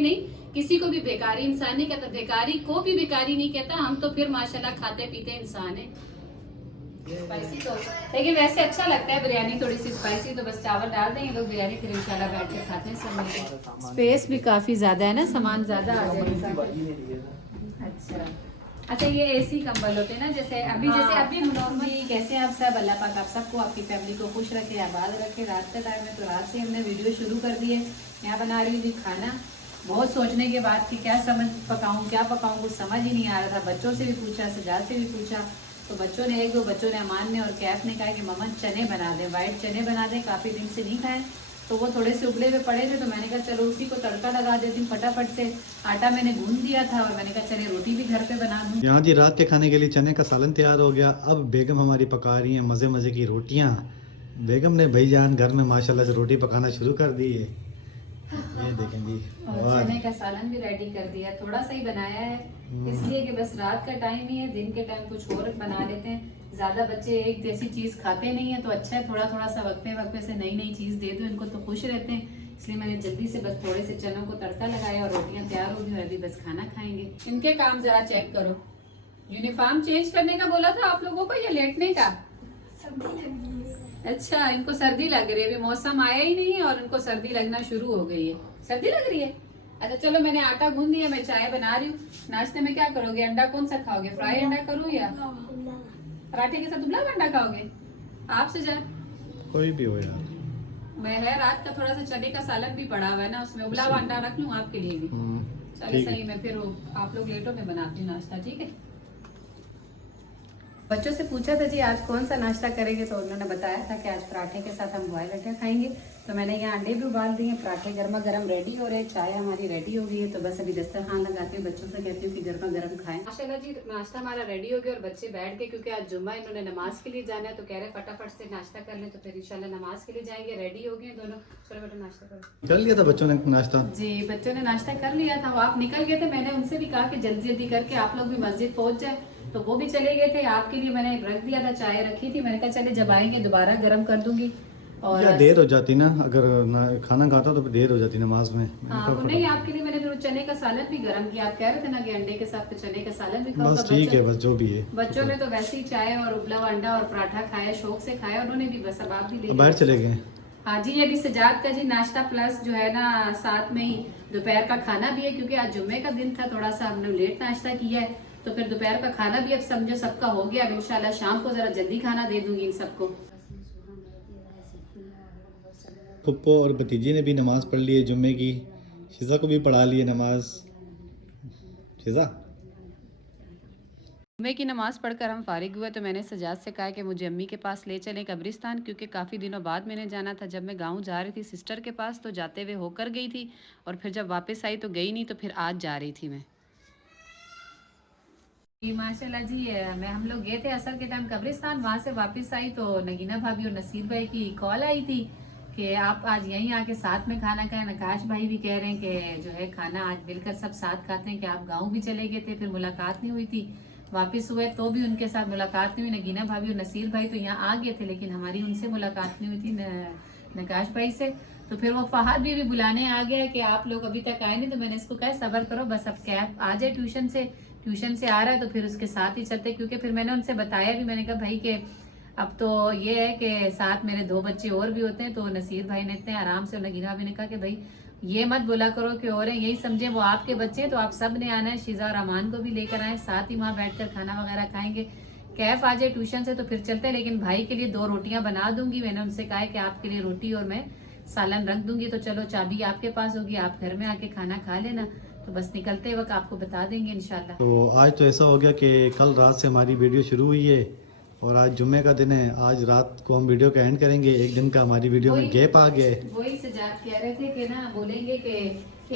नहीं, किसी को भी बेकारी इंसान नहीं कहता, बेकारी को भी बेकारी नहीं कहता। हम तो फिर माशाल्लाह खाते पीते इंसान है। स्पाइसी तो लेकिन वैसे अच्छा लगता है बिरयानी, थोड़ी सी स्पाइसी। तो बस चावल डाल देंगे लोग बिरयानी, फिर इंशाल्लाह बैठ के खाते हैं सब मिलकर। स्पेस भी काफी ज्यादा है ना, सामान ज्यादा आ जाएगा। अच्छा ये एसी कंबल होते हैं ना, जैसे अभी नॉर्मली कैसे आप सब, अल्लाह पाक आप सबको आपकी फैमिली को खुश रखे, आबाद रखे। रात का टाइम है तो रात से हमने वीडियो शुरू कर दी है। यहाँ बना रही थी खाना, बहुत सोचने के बाद कि क्या क्या पकाऊं, कुछ समझ ही नहीं आ रहा था। बच्चों से भी पूछा, सजाद से भी पूछा, तो बच्चों ने एक दो बच्चों ने, अमान ने और कैफ ने कहा कि मम्मा चने बना दें, वाइट चने बना दें, काफ़ी दिन से नहीं खाए। तो वो थोड़े से उबले हुए पड़े थे, तो मैंने कहा चलो उसी को तड़का लगा देती हूँ फटाफट से। आटा मैंने गूंद दिया था और मैंने कहा चले रोटी भी घर पे बना दूँ। यहाँ जी रात के खाने के लिए चने का सालन तैयार हो गया। अब बेगम हमारी पका रही हैं मज़े मज़े की रोटियाँ। बेगम ने भाईजान घर में माशाल्लाह से रोटी पकाना शुरू कर दी है। ये देखें जी, और चने का सालन भी रेडी कर दिया, थोड़ा सा ही बनाया है इसलिए कि बस रात का टाइम ही है, दिन के टाइम कुछ और बना लेते हैं। ज्यादा बच्चे एक जैसी चीज खाते नहीं है, तो अच्छा है थोड़ा थोड़ा सा वक्फे वक्फे से नई नई चीज दे दो इनको, तो खुश रहते हैं। इसलिए मैंने जल्दी से बस थोड़े से चनों को तड़का लगाया और रोटियां तैयार हो गई और अभी बस खाना खाएंगे। इनके काम जरा चेक करो, यूनिफॉर्म चेंज करने का बोला था आप लोगों को या लेटने का? अच्छा, इनको सर्दी लग रही है, अभी मौसम आया ही नहीं है और इनको सर्दी लगना शुरू हो गई है। सर्दी लग रही है? अच्छा चलो, मैंने आटा गूंद दिया, मैं चाय बना रही हूँ। नाश्ते में क्या करोगे? अंडा कौन सा खाओगे? फ्राई अंडा करूँ या पराठे के साथ उबला अंडा खाओगे? आपसे जा कोई भी हो यार। मैं है रात का थोड़ा सा चने का सालन भी पड़ा हुआ है ना, उसमें उबला हुआ अंडा रख लूँ आपके लिए भी। चलिए सही, मैं फिर आप लोग लेटो, मैं बनाती हूँ नाश्ता, ठीक है? बच्चों से पूछा था जी आज कौन सा नाश्ता करेंगे, तो उन्होंने बताया था कि आज पराठे के साथ हम बॉयल अंडे खाएंगे। तो मैंने यहाँ अंडे भी उबाल दिए, पराठे गर्मा गर्म रेडी हो रहे, चाय हमारी रेडी हो गई है। तो बस अभी दस्तरखान लगाती हूँ, बच्चों से कहती हूँ कि गर्मा गर्म खाएं। माशाल्लाह जी नाश्ता हमारा रेडी हो गया और बच्चे बैठ गए, क्योंकि आज जुम्मा, इन्होंने नमाज के लिए जाना है। तो कह रहे फटाफट से नाश्ता कर लें, तो फिर इंशाल्लाह नमाज के लिए जाएंगे। रेडी हो गए दोनों, चलो बेटा नाश्ता करो। कर लिया था बच्चों ने नाश्ता? जी बच्चों ने नाश्ता कर लिया था, वो आप निकल गए थे। मैंने उनसे भी कहा कि जल्दी जल्दी करके आप लोग भी मस्जिद पहुंच जाए, तो वो भी चले गए थे। आपके लिए मैंने रख दिया था, चाय रखी थी, मैंने कहा चले जब आएंगे दोबारा गर्म कर दूंगी। और या देर हो जाती ना, अगर खाना खाता तो देर हो जाती नमाज में। हाँ नहीं, आपके लिए मैंने फिर चने का सालन भी गर्म किया। आप कह रहे थे ना कि अंडे के साथ तो चने का सालन भी खाओ। बस ठीक है, बस जो भी है। बच्चों ने तो वैसे ही चाय और उबला हुआ अंडा और पराठा खाया, शौक से खाया उन्होंने भी। बस अब आप भी ले बाहर चले गए? हाँ जी, ये भी सजाद का जी नाश्ता प्लस जो है ना साथ में ही दोपहर का खाना भी है, क्योंकि आज जुम्मे का दिन था, थोड़ा सा हमने लेट नाश्ता किया है। तो फिर दोपहर का खाना भी अब समझो सबका हो गया। अब इंशाल्लाह शाम को जरा जल्दी खाना दे दूंगी इन सबको। पप्पो और भतीजी ने भी नमाज पढ़ ली है जुम्मे की। शिजा को भी पढ़ा ली है नमाज। शिजा जुम्मे की नमाज़ पढ़कर हम फारिग हुए, तो मैंने सजाद से कहा कि मुझे अम्मी के पास ले चलें कब्रिस्तान, क्योंकि काफ़ी दिनों बाद मैंने जाना था। जब मैं गांव जा रही थी सिस्टर के पास, तो जाते हुए होकर गई थी, और फिर जब वापस आई तो गई नहीं, तो फिर आज जा रही थी मैं। जी माशाल्लाह जी, मैं हम लोग गए थे असर के टाइम कब्रिस्तान, वहाँ से वापस आई तो नगीना भाभी और नसीर भाई की कॉल आई थी कि आप आज यहीं आके साथ में खाना खाएं। नकाश भाई भी कह रहे हैं कि जो है खाना आज मिलकर सब साथ खाते हैं, कि आप गाँव भी चले गए थे, फिर मुलाकात नहीं हुई थी। वापस हुए तो भी उनके साथ मुलाकात नहीं हुई। नगीना भाभी और नसीर भाई तो यहाँ आ गए थे, लेकिन हमारी उनसे मुलाकात नहीं हुई थी नकाश भाई से। तो फिर वो फहद भी बुलाने आ गया कि आप लोग अभी तक आए नहीं। तो मैंने इसको कहा सब्र करो, बस अब कैफ आ जाए ट्यूशन से आ रहा है तो फिर उसके साथ ही चलते। क्योंकि फिर मैंने उनसे बताया भी, मैंने कहा भाई कि अब तो ये है कि साथ मेरे 2 बच्चे और भी होते हैं। तो नसीर भाई ने इतने आराम से, नगीना भाभी ने कहा कि भाई ये मत बोला करो कि और है, यही समझे वो आपके बच्चे हैं, तो आप सब ने आना है। शिजा और अमान को भी लेकर आए, साथ ही वहाँ बैठकर खाना वगैरह खाएंगे। कैफ आ जाए ट्यूशन से तो फिर चलते हैं। लेकिन भाई के लिए 2 रोटियां बना दूंगी, मैंने उनसे कहा है कि आपके लिए रोटी और मैं सालन रख दूंगी। तो चलो चाबी आपके पास होगी, आप घर में आके खाना खा लेना। तो बस निकलते वक्त आपको बता देंगे इंशाल्लाह। तो आज तो ऐसा हो गया कि कल रात से हमारी वीडियो शुरू हुई है और आज जुम्मे का दिन है। आज रात को हम वीडियो का एंड करेंगे। एक दिन का हमारी वीडियो में गैप आ गया है। वही सजाद कह रहे थे कि ना बोलेंगे कि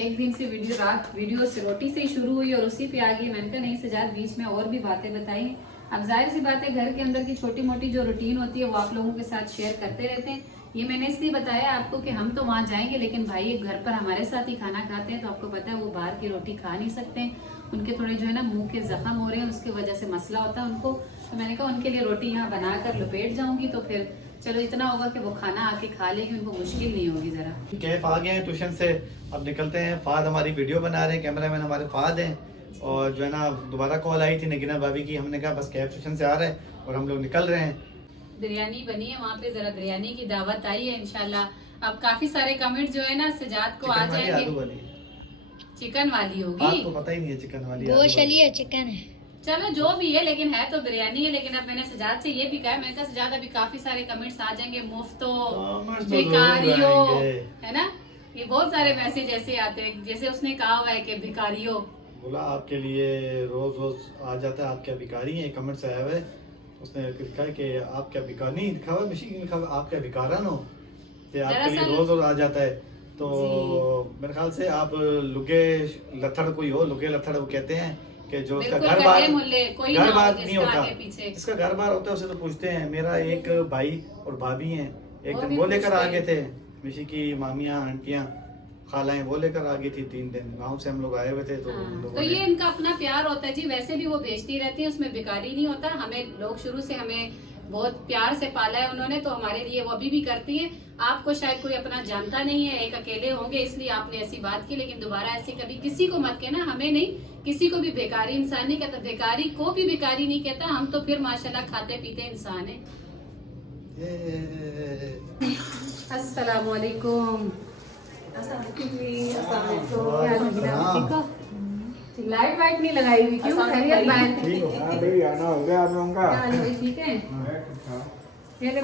एक दिन से वीडियो से रोटी से ही शुरू हुई और उसी पे आ गई। मैंने कहा नहीं सजाद, बीच में और भी बातें बताई। अब जाहिर सी बात है, घर के अंदर की छोटी मोटी जो रूटीन होती है वो आप लोगों के साथ शेयर करते रहते हैं। ये मैंने इसलिए बताया आपको कि हम तो वहाँ जाएंगे, लेकिन भाई घर पर हमारे साथ ही खाना खाते हैं, तो आपको पता है वो बाहर की रोटी खा नहीं सकते। उनके थोड़े जो है ना मुंह के जख्म हो रहे हैं, उसकी वजह से मसला होता है उनको। तो मैंने कहा उनके लिए रोटी यहाँ बनाकर लपेट जाऊंगी, तो फिर चलो इतना होगा कि वो खाना आके खा लेगी, उनको मुश्किल नहीं होगी जरा। कैफ आ गए हैं ट्यूशन से, अब निकलते हैं। फाद हमारी वीडियो बना रहे हैं, कैमरामैन हमारे फाद हैं। और जो है ना दोबारा कॉल आई थी नगीना भाभी की, हमने कहा बस कैफ ट्यूशन से आ रहे हैं और हम लोग निकल रहे हैं। बिरयानी बनी है वहाँ पे, जरा बिरयानी की दावत आई है इंशाल्लाह। अब काफी सारे कमेंट जो है ना सजाद को आ जाएंगे। चिकन वाली होगी, आपको पता ही नहीं है चिकन वाली गोश्त वाली है, चिकन है। चलो जो भी है, लेकिन है तो बिरयानी है। लेकिन अब मैंने सजाद से ये भी कहा, मैंने कहा सजाद अभी काफी सारे कमेंट्स आ जाएंगे, मुफ्तो, भिखारियों, है ना, ये बहुत सारे मैसेज ऐसे आते हैं। जैसे उसने कहा हुआ है कि भिखारियों, बोला आपके लिए रोज रोज आ जाता है, आप क्या भिखारी हैं, कमेंट से आया हुआ है। उसने लिखा है कि आप क्या भिखारी, नहीं लिखा हुआ मशीन लिखा हुआ आप क्या भिखारन हो, कि आपके लिए रोज रोज आ जाता है। तो मेरे ख्याल से आप लुगे लथड़ कोई हो, लुगे लथड़ वो कहते हैं कि जो उसका घर बार नहीं होता, जिसका घर बार होता है उसे तो पूछते हैं। मेरा एक भाई और भाभी हैं, एक दिन वो लेकर आ गए थे, मिशी की मामियाँ आंटियाँ खालाएं, वो लेकर आ गई थी। 3 दिन गांव से हम लोग आए हुए थे। तो ये इनका अपना प्यार होता है जी। वैसे भी वो बेचती रहती है, उसमें बेकारी नहीं होता। हमें लोग शुरू से हमें बहुत प्यार से पाला है उन्होंने, तो हमारे लिए वो अभी भी करती है। आपको शायद कोई अपना जानता नहीं है, एक अकेले होंगे इसलिए आपने ऐसी बात की, लेकिन दोबारा ऐसी कभी किसी को मत कहना। हमें नहीं, किसी को भी बेकारी इंसान नहीं कहता, बेकारी को भी बेकारी नहीं कहता। हम तो फिर माशाल्लाह खाते पीते इंसान है। अस्सलाम वालेकुम। लाइट वाइट नहीं लगाई हुई क्यों? खैरियत आना हो गया आप लोगों का? ठीक है। मैंने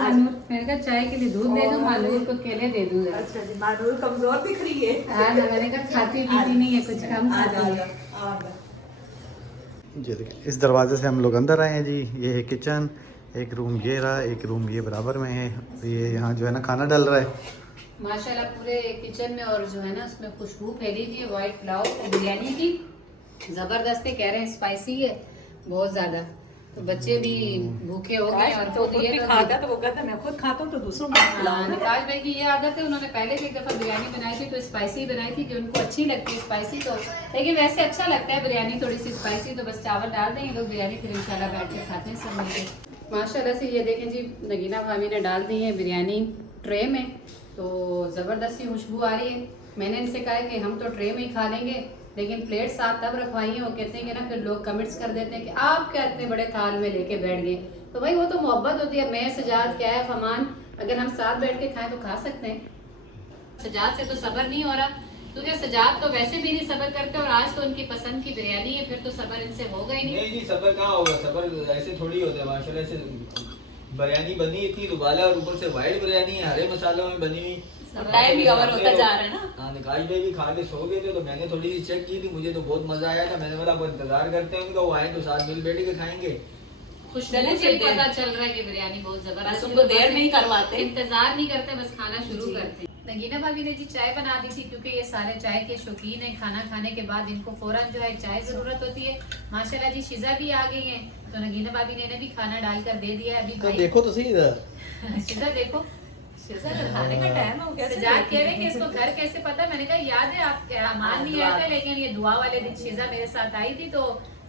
कहा चाय के लिए दूध दे दूं, मालूर को केले दे दूं। अच्छा जी, मालूर कमजोर दिख रही है। हाँ, मैंने कहा खाती पीती नहीं है, कुछ कम खाती है। जी देखिए, इस दरवाजे से हम लोग अंदर आए हैं जी। ये है किचन, एक रूम ये रहा, एक रूम ये बराबर में है। ये यहाँ जो है ना खाना डल रहा है माशाल्लाह पूरे किचन में, और जो है ना उसमें खुशबू फैली हुई है व्हाइट पुलाव बिरयानी की। जबरदस्त कह रहे हैं, स्पाइसी है बहुत ज्यादा। तो बच्चे भी भूखे हो गए और तो खुद भी खाता है, तो वो कहता है मैं खुद खाता हूँ तो दूसरों को खिलाऊं। निकाश भाई की ये आदत है, उन्होंने पहले भी एक दफा बिरयानी बनाई थी तो स्पाइसी बनाई थी कि उनको अच्छी लगती है स्पाइसी। तो लेकिन वैसे अच्छा लगता है बिरयानी थोड़ी सी स्पाइसी। तो बस चावल डाल देंगे लोग बिरयानी, फिर इंशाल्लाह बैठ के खाते हैं सब मिलके। माशाल्लाह से ये देखें जी, नगीना भाभी ने डाल दी है बिरयानी ट्रे में, तो ज़बरदस्ती खुशबू आ रही है। मैंने इनसे कहा कि हम तो ट्रे में ही खा लेंगे, लेकिन प्लेट साथ तब रखवाई है। वो कहते हैं कि ना फिर लोग कमेंट्स कर देते हैं कि आप क्या इतने बड़े थाल में लेके बैठ गए। तो भाई वो तो मोहब्बत होती है। मैं सजाद क्या है फमान, अगर हम साथ बैठ के खाएं तो खा सकते हैं। सजाद से तो सब्र नहीं हो रहा, क्योंकि सजाद तो वैसे भी नहीं सब्र करते, और आज तो उनकी पसंद की बिरयानी है, फिर तो सब्र इनसे होगा ही नहीं। जी सब्र कहाँ होगा, सब्र ऐसे थोड़ी होता है। माशाल्लाह से बिरयानी बनी इतनी दुबाला, और ऊपर से वाइट बिरयानी है, हरे मसालों में बनी हुई। टाइम भी कवर होता जा रहा है ना। हाँ, निकाल भाई भी खा के सो गए थे, तो मैंने थोड़ी सी चेक की थी, मुझे तो बहुत मजा आया था। मैंने बोला वो इंतजार करते हैं उनका, वो आए तो साथ मिल बैठ के खाएंगे। खुशबू से ही पता चल रहा है कि बिरयानी बहुत जबरदस्त। उनको देर नहीं करवाते, इंतजार नहीं करते, बस खाना शुरू करते हैं। नगीना भाभी ने जी चाय बना दी थी, क्योंकि ये सारे चाय के शौकीन है। खाना खाने के बाद इनको फौरन जो है चाय जरूरत होती है। माशाल्लाह जी शिजा भी आ गई है, तो नगीना भाभी ने इन्हें भी खाना डालकर दे दिया है। अभी तो देखो तो सही इधर शिजा देखो, खाने का टाइम हो गया। सजाद कह रहे हैं कि इसको घर कैसे पता। मैंने कहा याद है, आप मान नहीं आया था, लेकिन ये दुआ वाले दिन शिजा मेरे साथ आई थी, तो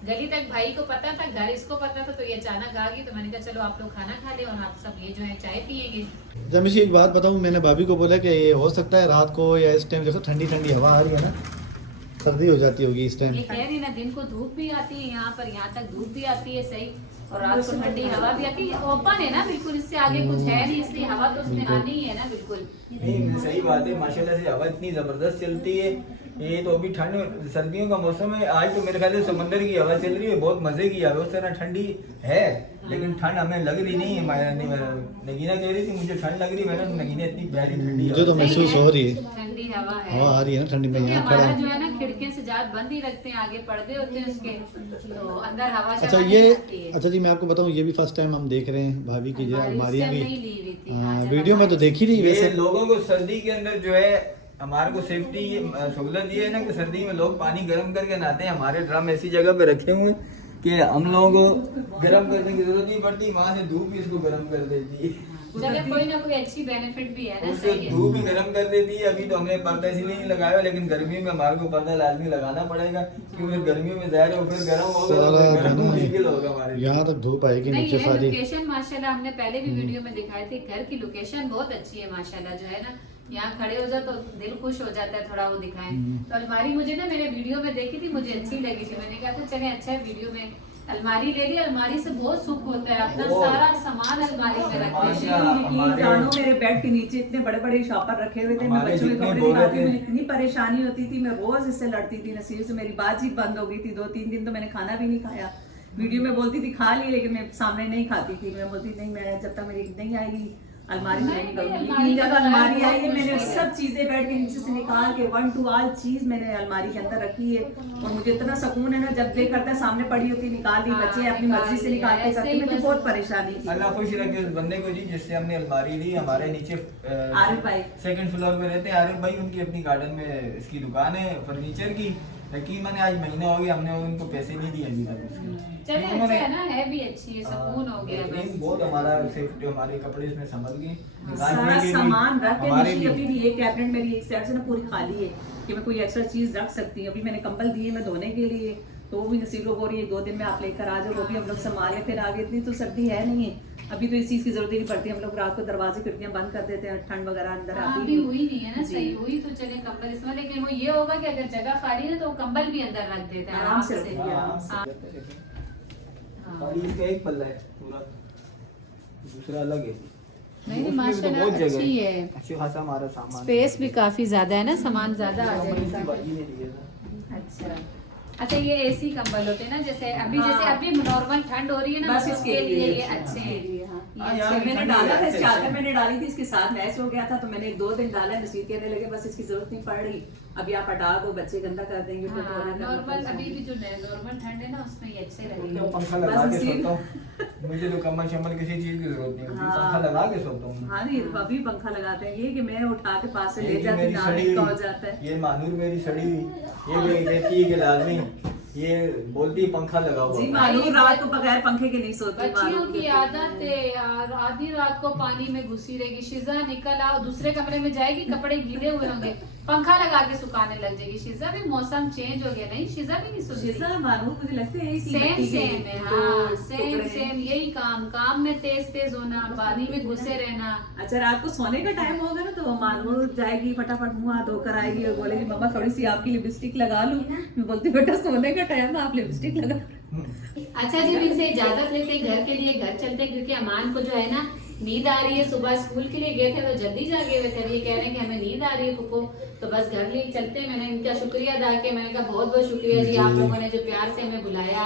गली तक भाई को पता था, घर इसको पता था, तो ये अचानक आ गई। तो मैंने कहा चलो आप लोग खाना खा ले और आप सब ये जो है चाय पियेंगे। जमीशी एक बात बताऊं, मैंने भाभी को बोला कि ये हो सकता है रात को या इस टाइम देखो ठंडी ठंडी हवा आ रही है ना, सर्दी हो जाती होगी इस टाइम। ये कह रही ना, दिन को धूप भी आती है यहाँ पर, यहाँ तक धूप भी आती है सही, और रात को ठंडी हवा भी आती है। ओपन है ना बिल्कुल, इससे आगे कुछ है नहीं, इसलिए हवा तो उसमें आनी ही है ना बिल्कुल। नहीं सही बात है, माशाल्लाह से हवा इतनी जबरदस्त चलती है। ये तो अभी ठंड सर्दियों का मौसम है, आज तो मेरे ख्याल से समंदर की हवा चल रही है, बहुत मजे की हवा। उस तरह ठंडी है, लेकिन ठंड हमें लग रही नहीं है। नगीना कह रही थी मुझे ठंड लग रही, मैंने नगीना इतनी प्यारी ठंडी मुझे तो महसूस हो रही है, ठंडी हवा है, हवा आ रही है ना ठंडी में। यहाँ हमारा खड़ा जो है ना खिड़कियां से जात बंद ही रखते हैं, आगे पर्दे होते हैं उसके, तो अंदर हवा अच्छा ये अच्छा जी मैं आपको बताऊं, ये भी फर्स्ट टाइम हम देख रहे हैं भाभी की जो अलमारियाँ भी। वीडियो में तो देखी नहीं ये वैसे। लोगों को सर्दी के अंदर जो है हमारे को सेफ्टी सहूलत ये है ना कि सर्दी में लोग पानी गर्म करके नहाते हैं। हमारे ड्रम ऐसी जगह पे रखे हुए हैं कि हम लोगों को गर्म करने की जरूरत नहीं पड़ती, वहाँ से धूप भी इसको गर्म कर देती है। चले कोई ना कोई अच्छी बेनिफिट भी है ना, उससे सही है। धूप भी गर्म कर देती है। अभी तो हमने पर्दा इसलिए नहीं लगाया, लेकिन गर्मियों में हमारे को पर्दा लाजमी लगाना पड़ेगा, क्योंकि फिर गर्मियों में ज़ाहिर है फिर गर्म होगा तो सारा फिर गर्म दिन मुश्किल होगा हमारे लिए। यहाँ तक धूप आएगी नहीं नीचे है सारी। लोकेशन माशाल्लाह, हमने पहले भी वीडियो में दिखाई थी, घर की लोकेशन बहुत अच्छी है माशाल्लाह, जो है ना यहाँ खड़े हो जाओ तो दिल खुश हो जाता है, थोड़ा वो दिखाएं। तो अलमारी मुझे ना मैंने वीडियो में देखी थी, मुझे अच्छी लगी थी, मैंने कहा था चले अच्छा है वीडियो में अलमारी ले ली। अलमारी से बहुत सुख होता है, अपना सारा सामान अलमारी में रखते हैं। यकीन जानो मेरे बेड के नीचे इतने बड़े बड़े शॉपर रखे हुए थे, मैं हमारे बच्चों के जितने कपड़े बोले निकालती थे। मुझे इतनी परेशानी होती थी, मैं रोज इससे लड़ती थी। नसीब से मेरी बातचीत बंद हो गई थी, 2-3 दिन तो मैंने खाना भी नहीं खाया। वीडियो में बोलती थी खा ली, लेकिन मैं सामने नहीं खाती थी। मैं बोलती नहीं, मैं जब तक मेरी नहीं आएगी अलमारी में नहीं करूंगी। लेकिन जब अलमारी आई है, मैंने सब चीजें बेड के नीचे से निकाल के 1 to all चीज मैंने अलमारी के अंदर रखी है। और मुझे इतना सुकून है ना, जब दिल करता है सामने पड़ी होती निकाल ली, बच्चे अपनी मर्जी से निकालते करते, मुझे बहुत परेशानी थी। अल्लाह खुश रखे उस बंदे को जी, जिससे हमने अलमारी ली। हमारे नीचे आरिफ भाई। सेकंड फ्लोर में रहते हैं आरिफ भाई, उनकी अपनी गार्डन में इसकी दुकान है फर्नीचर की। लेकिन मैंने आज महीना हो गया, हमने उनको पैसे नहीं दिए अभी तक उसके। चले अच्छा है ना, है भी अच्छी है, सुकून हो गया लेकिन बस। बहुत हमारा सेफ्टी, हमारे कपड़े इसमें संभल गए। सारा सामान रख के हमारे नीचे लिए अभी भी एक कैबिनेट मेरी एक साइड से ना पूरी खाली है कि मैं कोई एक्स्ट्रा चीज रख सकती हूँ। अभी मैंने कंबल दिए मैं धोने के लिए, तो वो भी नसीब को बोल रही है 2 दिन में आप लेकर आ जाओ, वो भी हम लोग संभाले। फिर आगे इतनी तो सर्दी है नहीं है, अभी तो इस चीज की जरूरत ही नहीं पड़ती। हम लोग रात को दरवाजे खिड़कियां बंद कर देते हैं, ठंड वगैरह अंदर हाँ, आती अभी है। हुई नहीं है ना, जी। सही हुई तो चले कंबल इसमें, लेकिन वो ये होगा कि अगर जगह खाली है तो वो कंबल भी अंदर रख देते हैं आराम से से। रखिए, आराम से। हाँ। हाँ। और इसका एक पल्ला है पूरा, दूसरा अलग है। नहीं नहीं उसमें भी तो माशाल्लाह बहुत जगह अच्छी है, अच्छी खासा हमारा सामान। स्पेस भी काफी ज्यादा है ना, सामान ज्यादा आ हमारी जाएगा। बाजी ने दिया था। अच्छा अच्छा, ये एसी कंबल होते हैं ना, जैसे अभी हाँ। जैसे अभी नॉर्मल ठंड हो रही है ना, बस बस इसके उसके लिए ये लिए अच्छे हैं। ये हाँ, अच्छे यार, हैं। मैंने ठंडी डाला था, है, इसकी अच्छा आदत है। मैंने डाली थी, इसके साथ मैच हो गया था, तो मैंने 2 दिन डाला, नसीब कहने लगे बस इसकी जरूरत नहीं पड़ रही, अभी आप हटा दो, बच्चे गंदा कर देंगे। फिर हाँ, धोने करना नॉर्मल पड़ अभी भी जाएगा। जो नॉर्मल ठंड है ना, उसमें ये अच्छे तो रहेंगे। पंखा लगा बस के इसी- सोता हूँ। मुझे तो कम्बल शम्बल किसी चीज की जरूरत नहीं होती, हाँ। पंखा लगा के सोता हूँ। हाँ नहीं, अभी पंखा लगाते हैं, ये कि मैं उठा के पास से ले ये जाती मेरी ना, सड़ी का हो हुई, जाता है। ये मानूर मेरी सड़ी हुई, ये भी कहती है कि लाजमी ये बोलती है पंखा लगाओ। जी मालूम, रात को बगैर पंखे के नहीं सोती। बच्चियों मालूम की के। आदत है यार, आधी रात को पानी में घुसी रहेगी, शिजा निकल आओ, दूसरे कमरे में जाएगी, कपड़े गीले हुए होंगे, पंखा लगा के सुखाने लग जाएगी। शिजा भी मौसम चेंज हो गया, नहीं शिजा भी नहीं सुनती। शिजा मालूम, मुझे लगता है इसी सेम मिट्टी के सेम है, दो हाँ सेम टुकड़े हैं। सेम यही काम में तेज तेज होना, पानी में घुसे रहना। अच्छा रात को सोने का टाइम होगा ना, तो मानू जाएगी फटाफट मुंह हाथ धोकर आएगी और बोलेगी मम्मा थोड़ी सी आपकी लिपस्टिक लगा लूं। मैं बोलती बेटा सोने का टाइम है, आप लिपस्टिक लगा। अच्छा जी, इनसे इजाजत लेते हैं, घर के लिए घर चलते हैं, क्योंकि अमान को जो है ना नींद आ रही है। सुबह स्कूल के लिए गए थे तो जल्दी जागे हुए थे, ये कह रहे हैं कि हमें नींद आ रही है पुप्पो, तो बस घर लिए चलते हैं। मैंने इनका शुक्रिया अदा किया, मैंने कहा बहुत बहुत शुक्रिया जी, आप लोगों ने जो प्यार से हमें बुलाया,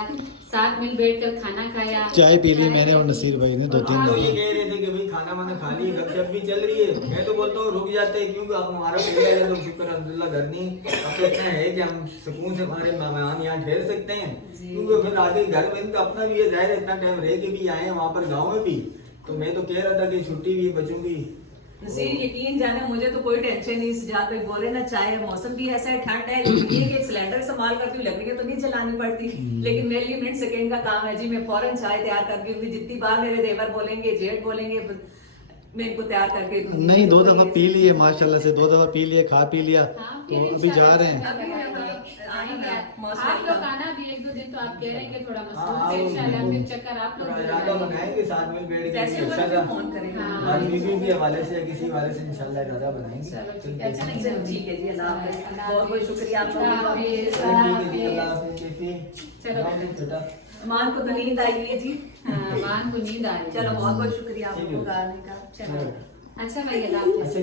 साथ मिल बैठ कर खाना खाया, चाय पी ली मैंने और नसीर भाई ने 2-3 हम तो ये दिन। कह रहे थे कि भाई खाना वाना खा ली, गपशप भी चल रही है। मैं तो बोलता हूँ रुक जाते हैं, क्योंकि आप हमारा परिवार है तो शुक्र अल्हम्दुलिल्लाह घर नहीं अब तो इतना है कि हम सुकून से हमारे मेहमान यहाँ ठहर सकते हैं। क्योंकि फिर आगे घर में तो अपना भी है, जाहिर है इतना टाइम रह के भी आए हैं वहाँ पर गाँव में भी। तो मैं तो कह रहा था कि छुट्टी भी बच्चों की। नसीर यकीन जाने मुझे तो कोई टेंशन नहीं, जहाँ पे बोले ना चाहे मौसम भी ऐसा है, ठंड है, लेकिन ये कि सिलेंडर संभाल करती हूँ, लकड़ियाँ तो नहीं जलानी पड़ती, लेकिन मेरे लिए मिनट सेकंड का काम है जी। मैं फौरन चाय तैयार करके दूंगी, जितनी बार मेरे देवर बोलेंगे, जेठ बोलेंगे, मैं इनको तैयार करके दूंगी। नहीं 2 दफा पी लिए माशाल्लाह से, 2 दफा पी लिए, खा पी लिया, हाँ, तो फिर अभी जा रहे हैं। आएंगे मौसम आप लोग का। आना भी 1-2 दिन, तो आप कह रहे हैं कि थोड़ा हाँ, मसरूफ है, इंशाल्लाह फिर चक्कर आप लोग भी इरादा लगाएंगे। बनाएंगे साथ में बैठ के, जैसे वो अच्छा था। फोन करेंगे। हाँ। आज बीवी के हवाले से या किसी हवाले से इंशाल्लाह इरादा बनाएंगे। चलो ठीक है, अच्छा लगा। चलो ठीक है जी, अल्लाह हाफिज़। बहुत बहुत शुक्रिया आप अल्लाह लोगों का। हाफिज़। अल्लाह हाफिज़, कैसी? चलो। बेटा। मान को तो नींद आई हुई है जी। हाँ, मान को नींद आ रही है। चलो बहुत बहुत शुक्रिया आप ठीक है। लोगों का आने का। चलो अच्छा भाई, अल्लाह हाफिज़। अच्छा